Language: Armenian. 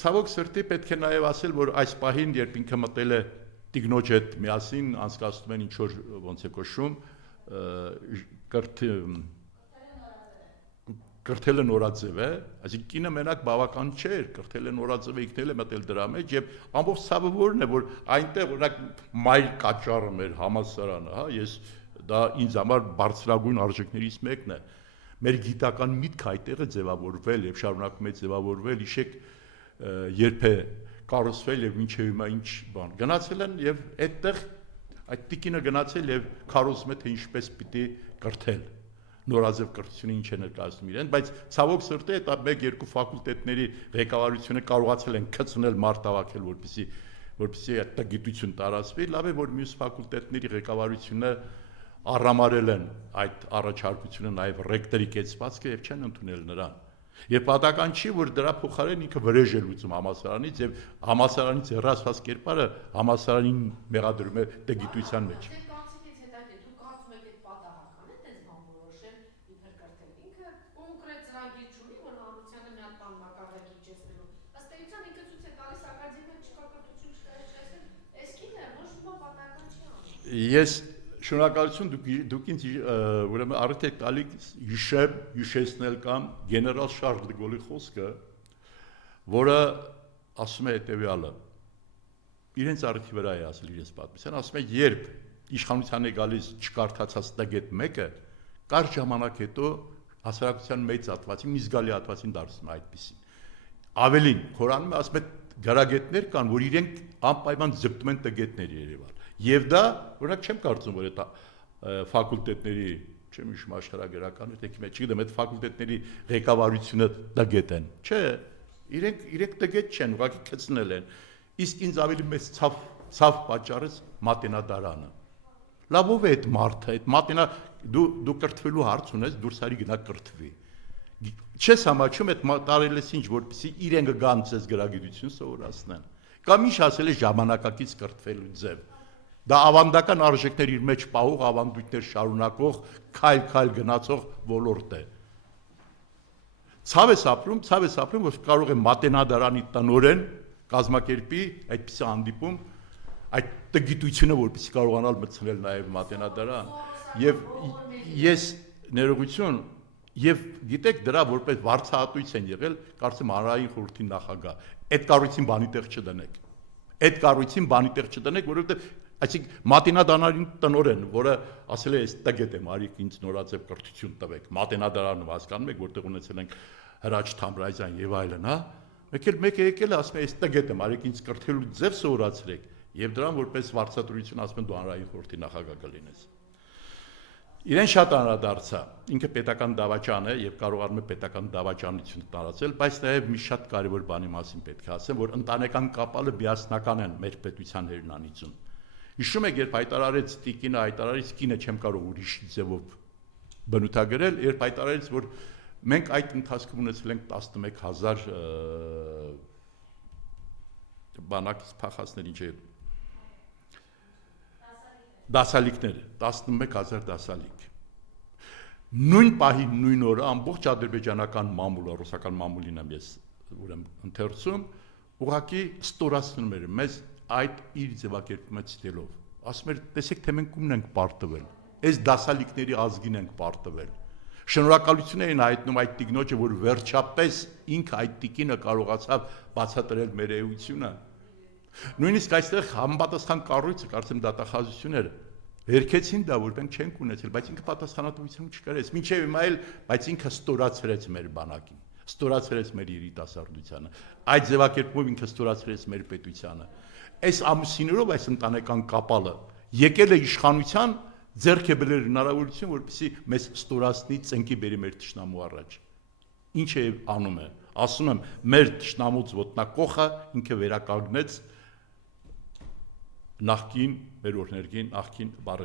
ցավոք սրտի պետք է նաև ասել, որ այս պահին, երբ ինքը մտել է տիկնոջ հետ միասին, անցկացնում են ինչ-որ ոնց է կոչվում, կրթելը նորաձև է, այսինքն կինը մենակ բավական չէր, կրթելը նորաձև է, ինքն էլ է մտել դրա մեջ եւ ամբողջ ցավը որն է, որ այնտեղ օրինակ մայր կաճառը մեր համալսարանը, հա, ես դա ինձ համար բարձրագույն արժեքներից մեկն է։ Մեր գիտական միտքը այդտեղ է ձևավորվել եւ շարունակում է ձևավորվել, իշեք երբ է կառուցվել եւ ինչեւ հիմա ինչ բան։ Գնացել են եւ այդտեղ այդ տիկինը գնացել եւ քարոզում է թե ինչպես պիտի կրթել։ Նորաձև կրթությունը ինչ է ներկայացնում իրեն, բայց ցավոք սրտի այդ 1-2 ֆակուլտետների ղեկավարությունը կարողացել են գցնել մարդ հավաքել, որպեսզի այդ գիտություն տարածվի, լավ է որ մյուս ֆակուլտետների ղեկավարությունը առամարել են այդ առաջարկությունը նաև ռեկտորի կեցվածքը եւ չեն ընդունել նրան։ Եվ պատական չի, որ դրա փոխարեն ինքը վրեժ է լուծում համալսարանից եւ համալսարանից հեռացված կերպարը համալսարանին մեղադրում է գիտության մեջ։ Ես շնորհակալություն դուք ինձ ուրեմն առիթ եք տալիս հիշեցնել կամ գեներալ Շարլ դե Գոլի խոսքը, որը ասում է հետևյալը, իրենց առիթի վրա է ասել իրենց պատմության, ասում է երբ իշխանության է գալիս չկարդացած տգետ մեկը, կարճ ժամանակ հետո հասարակության մեծ հատվածին, մի զգալի հատվածին դարձնում է այդպեսին։ Ավելին, Խորանում է ասում է գրագետներ կան, որ իրենք անպայման ձգտում են տգետներ Երևան։ Եվ դա, օրինակ չեմ կարծում, որ այդ ֆակուլտետների, չեմ հիշում աշխարհագրական հետեքի մեջ, չգիտեմ, այդ ֆակուլտետների ղեկավարությունը տգետ են։ Չէ, իրենք տգետ չեն, ուղղակի գցնել են։ Իսկ ինձ ավելի մեծ ցավ պատճառեց Մատենադարանը։ Լավ ով է այդ մարդը, այդ Մատենա դու կրթվելու հարց ունես, դուրս արի գնա կրթվի։ Չես համաչում այդ տարելես ինչ, որպեսզի իրենք գան ցես գրագիտություն սովորացնեն։ Կամ ինչ ասել է ժամանակակից կրթվելու ձև։ Դա ավանդական արժեքներ իր մեջ պահող, ավանդույթներ շարունակող, քայլ գնացող ոլորտ է։ Ցավ է ապրում, որ կարող է Մատենադարանի տնօրեն կազմակերպի այդպիսի հանդիպում, այդ տգիտությունը, որպեսզի կարողանալ մտցնել նաև Մատենադարան։ Եվ ես ներողություն, եւ գիտեք դրա որպես վարձահատույց են եղել, կարծեմ հանրային խորհրդի նախագահ։ Այդ կառույցին բանի տեղ չդնեք։ Այդ կառույցին բանի տեղ չդնեք, որովհետեւ այսինքն Մատենադարանի տնօրեն, որը ասել է, ես տգետ եմ, արիք ինձ նորաձև կրթություն տվեք, Մատենադարանը հասկանում եք, որտեղ ունեցել ենք Հրաչ Թամրազյան եւ այլն, հա։ Մեկը եկել է, ասում է, ես տգետ եմ, արիք ինձ կրթելու ձև սովորացրեք, եւ դրան որպես վարձատրություն ասում են դու հանրային խորհրդի նախագահ կլինես։ Իրեն շատ անդրադարձա, ինքը պետական դավաճան է եւ կարողանում է պետական դավաճանություն տարածել, բայց նաեւ մի շատ կարեւոր բանի մասին պետք է ասեմ, որ ընտանեկան կապալը միասնական են մեր պետության հերնանիցում։ Հիշում եք, երբ հայտարարեց տիկինը, հայտարարեց կինը չեմ կարող ուրիշ ձևով բնութագրել, երբ հայտարարեց, որ մենք այդ ընթացքում ունեցել ենք 11000 բանակից փախածներ, ինչ է դասալիկներ, 11000 դասալիկ։ Նույն պահին, նույն օրը ամբողջ ադրբեջանական մամուլը, ռուսական մամուլին եմ ես ուրեմն ընթերցում, ուղղակի ստորացնում էր մեզ այդ իր ձևակերպումը ցտելով։ Ասում էր, տեսեք, թե մենք ումն ենք պարտվել։ Այս դասալիկների ազգին ենք պարտվել։ Շնորհակալություն էին հայտնում այդ տիկնոջը, որ վերջապես ինքը այդ տիկինը կարողացավ բացատրել մեր էությունը։ Նույնիսկ այստեղ համապատասխան կառույցը, կարծեմ դատախազություն էր, հերքեցին դա, որ մենք չենք ունեցել, բայց ինքը պատասխանատվություն չկրեց։ Մինչև հիմա էլ, բայց ինքը ստորացրեց մեր բանակին, ստորացրեց մեր երիտասարդությանը։ Այդ ձևակերպումով ինքը ստորացրեց մեր պետությանը։ Այս ամուսիններով այս ընտանեկան կապալը եկել է իշխանության, ձեռք է բերել հնարավորություն, որպեսզի մեզ ստորացնի, ծնկի բերի մեր թշնամու առաջ։ Ինչ է անում է։ Ասում եմ, մեր թշնամուց ոտնակոխը ինքը վերականգնեց նախկին մեր օրհներգին նախկին բառը